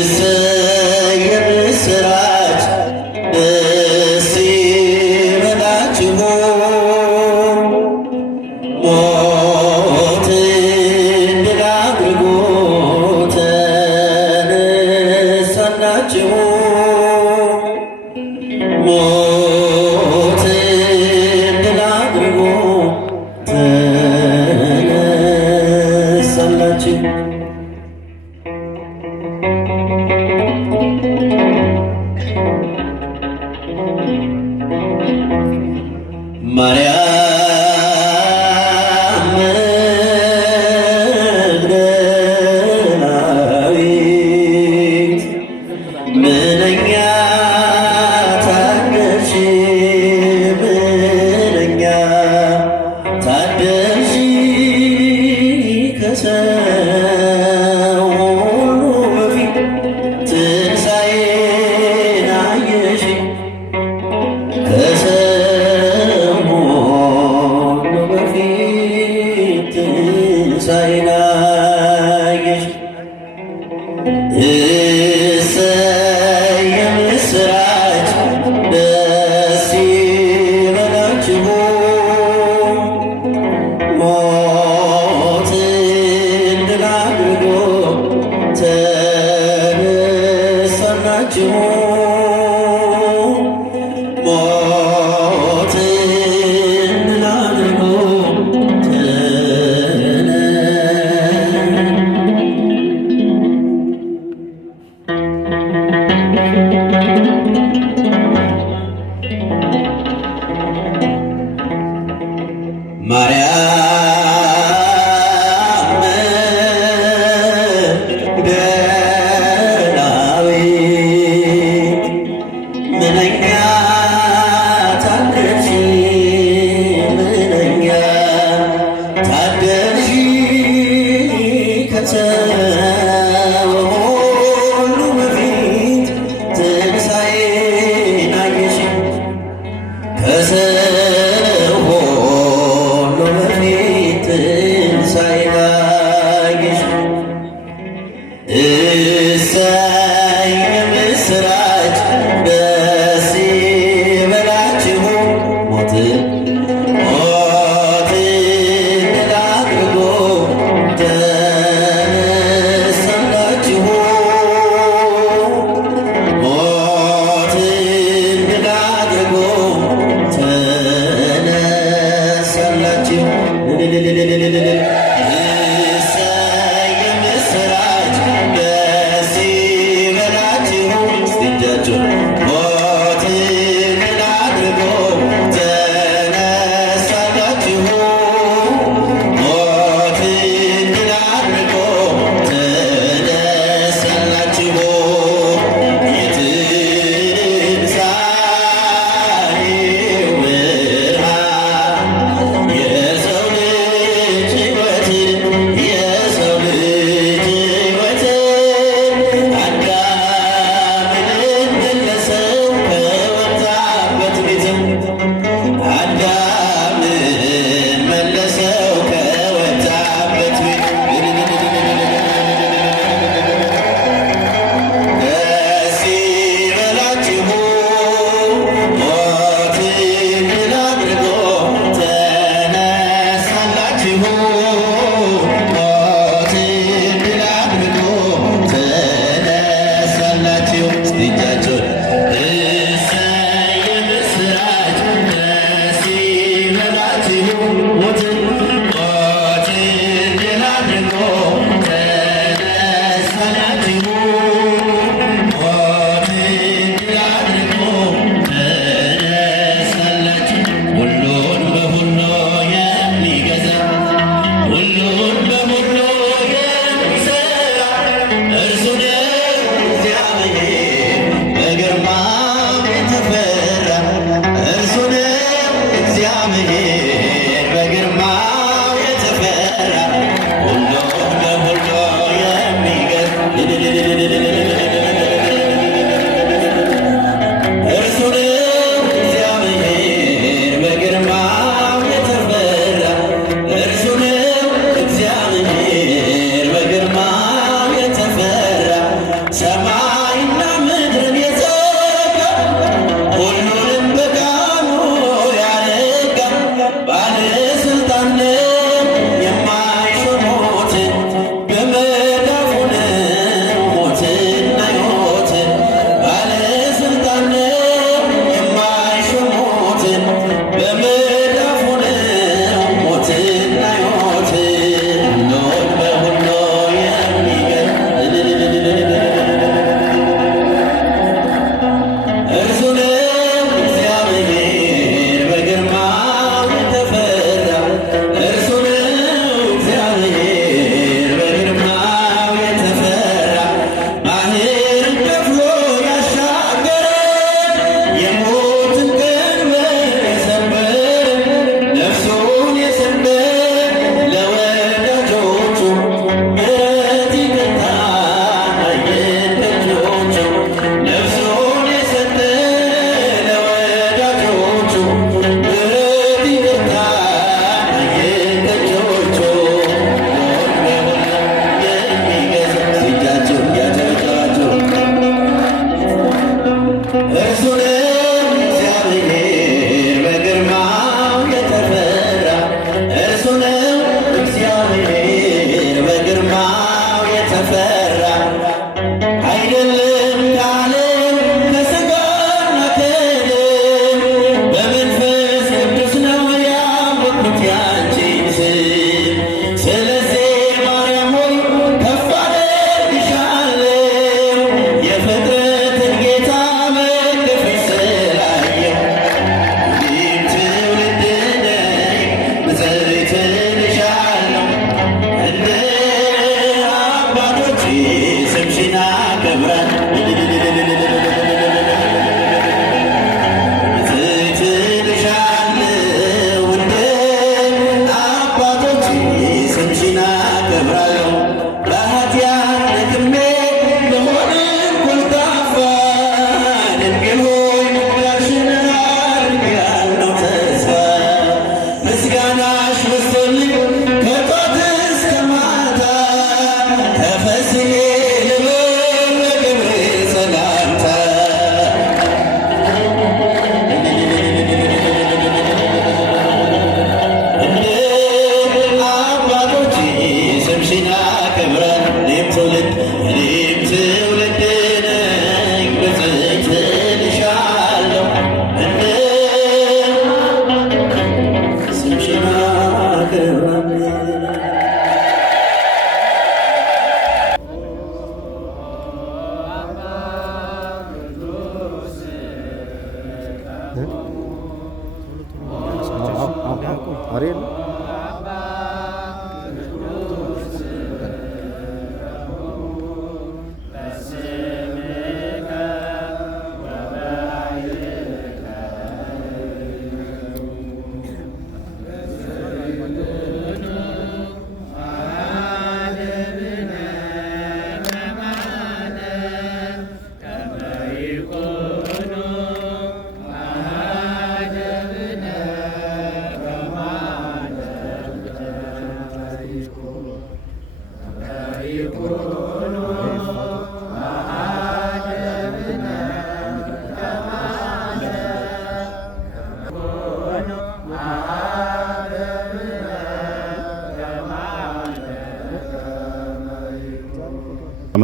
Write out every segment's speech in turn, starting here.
እሰይ የምስራች ደስ ይበላችሁ ሞትን ድል አድርጎ ተነሳላችሁ ሞትን ድል አድርጎ ተነሳላችሁ ማርያም መግደላዊት ምንኛ ታደልሽ ምንኛ ታደልሽ ከሰው ሁሉ በፊት ትንሣኤን አየሽ እሰይ የምስራች ደስ ይበላችሁ ሞትን ድል አድርጎ ተነሳላችሁ ሞትን ድል አድርጎ ማርያም መግደላዊት ምንኛ ታደልሽ ምንኛ ታደልሽ ከሰው ሁሉ በፊት ትንሣኤን አየሽ እሰይ የምስራች ደስ ይበላችሁ ሞትን ድል አድርጎ ተነሳላችሁ ሞትን ድል አድርጎ ተነሳላችሁ እሰይ የምስራች ደስ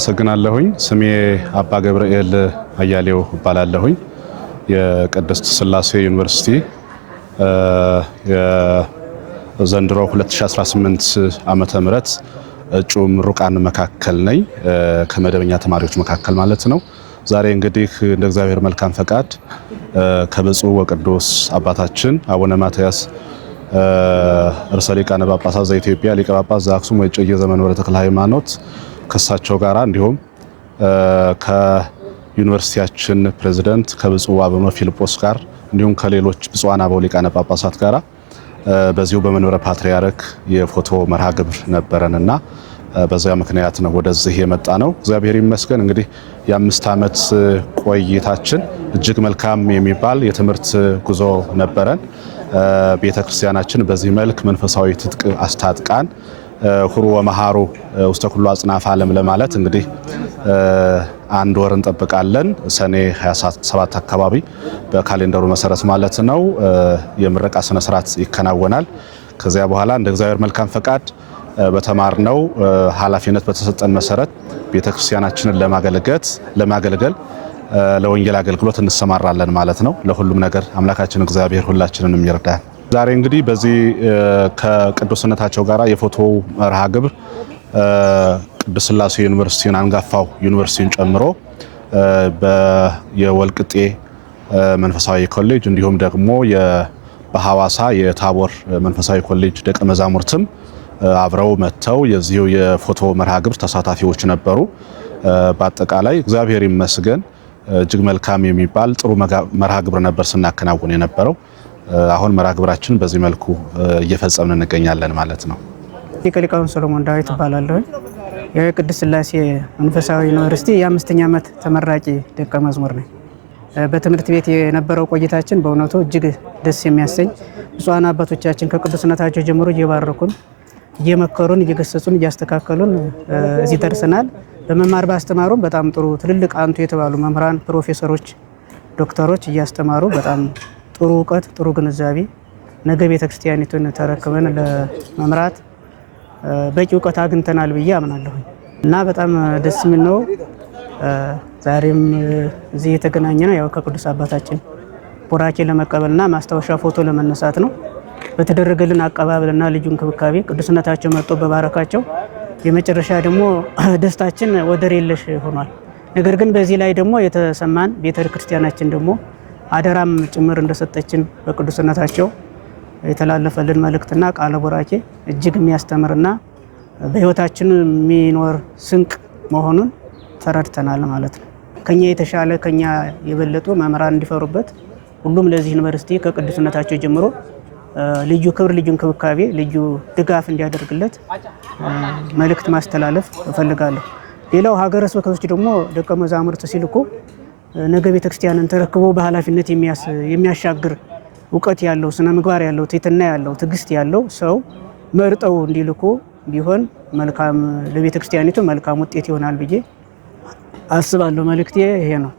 አመሰግናለሁኝ። ስሜ አባ ገብርኤል አያሌው እባላለሁኝ። የቅድስት ሥላሴ ዩኒቨርሲቲ የዘንድሮ 2018 ዓመተ ምህረት እጩ ምሩቃን መካከል ነኝ፣ ከመደበኛ ተማሪዎች መካከል ማለት ነው። ዛሬ እንግዲህ እንደ እግዚአብሔር መልካም ፈቃድ ከብፁዕ ወቅዱስ አባታችን አቡነ ማትያስ ርዕሰ ሊቃነ ጳጳሳት ዘኢትዮጵያ ሊቀ ጳጳስ ዘአክሱም ወዕጨጌ ዘመንበረ ተክለ ሃይማኖት ከሳቸው ጋራ እንዲሁም ከዩኒቨርሲቲያችን ፕሬዝዳንት ከብፁዕ አቡነ ፊልጶስ ጋር እንዲሁም ከሌሎች ብፁዓን አበው ሊቃነ ጳጳሳት ጋራ በዚሁ በመንበረ ፓትርያርክ የፎቶ መርሃ ግብር ነበረንና በዚያ ምክንያት ነው ወደዚህ የመጣ ነው። እግዚአብሔር ይመስገን። እንግዲህ የ5 ዓመት ቆይታችን እጅግ መልካም የሚባል የትምህርት ጉዞ ነበረን። ቤተክርስቲያናችን በዚህ መልክ መንፈሳዊ ትጥቅ አስታጥቃን ሁሩ ወመሃሩ ውስተ ኩሉ አጽናፈ ዓለም ለማለት እንግዲህ 1 ወር እንጠብቃለን። ሰኔ 27 አካባቢ በካሌንደሩ መሰረት ማለት ነው የምረቃ ስነ ስርዓት ይከናወናል። ከዚያ በኋላ እንደ እግዚአብሔር መልካም ፈቃድ በተማርነው ኃላፊነት በተሰጠን መሰረት ቤተክርስቲያናችንን ለማገልገል ለወንጌል አገልግሎት እንሰማራለን ማለት ነው። ለሁሉም ነገር አምላካችን እግዚአብሔር ሁላችንንም ይርዳል። ዛሬ እንግዲህ በዚህ ከቅዱስነታቸው ጋራ የፎቶ መርሃ ግብር ቅድስት ሥላሴ ዩኒቨርሲቲን አንጋፋው ዩኒቨርሲቲን ጨምሮ የወልቅጤ መንፈሳዊ ኮሌጅ እንዲሁም ደግሞ በሐዋሳ የታቦር መንፈሳዊ ኮሌጅ ደቀ መዛሙርትም አብረው መጥተው የዚሁ የፎቶ መርሃ ግብር ተሳታፊዎች ነበሩ። በአጠቃላይ እግዚአብሔር ይመስገን እጅግ መልካም የሚባል ጥሩ መርሃ ግብር ነበር ስናከናውን የነበረው። አሁን መርሃ ግብራችን በዚህ መልኩ እየፈጸምን እንገኛለን ማለት ነው። ሊቀ ሊቃውንት ሰሎሞን ዳዊት እባላለሁ። የቅድስት ሥላሴ መንፈሳዊ ዩኒቨርሲቲ የ5ኛ ዓመት ተመራቂ ደቀ መዝሙር ነኝ። በትምህርት ቤት የነበረው ቆይታችን በእውነቱ እጅግ ደስ የሚያሰኝ ብፁዓን አባቶቻችን ከቅዱስነታቸው ጀምሮ እየባረኩን፣ እየመከሩን፣ እየገሰጹን፣ እያስተካከሉን እዚህ ደርሰናል። በመማር ባስተማሩም በጣም ጥሩ ትልልቅ አንቱ የተባሉ መምህራን፣ ፕሮፌሰሮች፣ ዶክተሮች እያስተማሩ በጣም ጥሩ እውቀት፣ ጥሩ ግንዛቤ ነገ ቤተክርስቲያኒቱን ተረክበን ለመምራት በቂ እውቀት አግኝተናል ብዬ አምናለሁ እና በጣም ደስ የሚል ነው። ዛሬም እዚህ የተገናኘ ነው ያው ከቅዱስ አባታችን ቡራኬ ለመቀበልና ማስታወሻ ፎቶ ለመነሳት ነው። በተደረገልን አቀባበልና ልዩ እንክብካቤ ቅዱስነታቸው መጥቶ በባረካቸው የመጨረሻ ደግሞ ደስታችን ወደር የለሽ ሆኗል። ነገር ግን በዚህ ላይ ደግሞ የተሰማን ቤተክርስቲያናችን ደግሞ አደራም ጭምር እንደሰጠችን በቅዱስነታቸው የተላለፈልን መልእክትና ቃለ ቡራኬ እጅግ የሚያስተምርና በሕይወታችን የሚኖር ስንቅ መሆኑን ተረድተናል ማለት ነው። ከኛ የተሻለ ከኛ የበለጡ መምህራን እንዲፈሩበት ሁሉም ለዚህ ዩኒቨርሲቲ ከቅዱስነታቸው ጀምሮ ልዩ ክብር፣ ልዩ እንክብካቤ፣ ልዩ ድጋፍ እንዲያደርግለት መልእክት ማስተላለፍ እፈልጋለሁ። ሌላው ሀገረ ስብከቶች ደግሞ ደቀ መዛሙርት ሲልኩ ነገ ቤተክርስቲያንን ተረክቦ በኃላፊነት የሚያሻግር እውቀት ያለው፣ ስነ ምግባር ያለው፣ ትሕትና ያለው፣ ትዕግስት ያለው ሰው መርጠው እንዲልኩ ቢሆን መልካም ለቤተክርስቲያኒቱ መልካም ውጤት ይሆናል ብዬ አስባለሁ። መልእክቴ ይሄ ነው።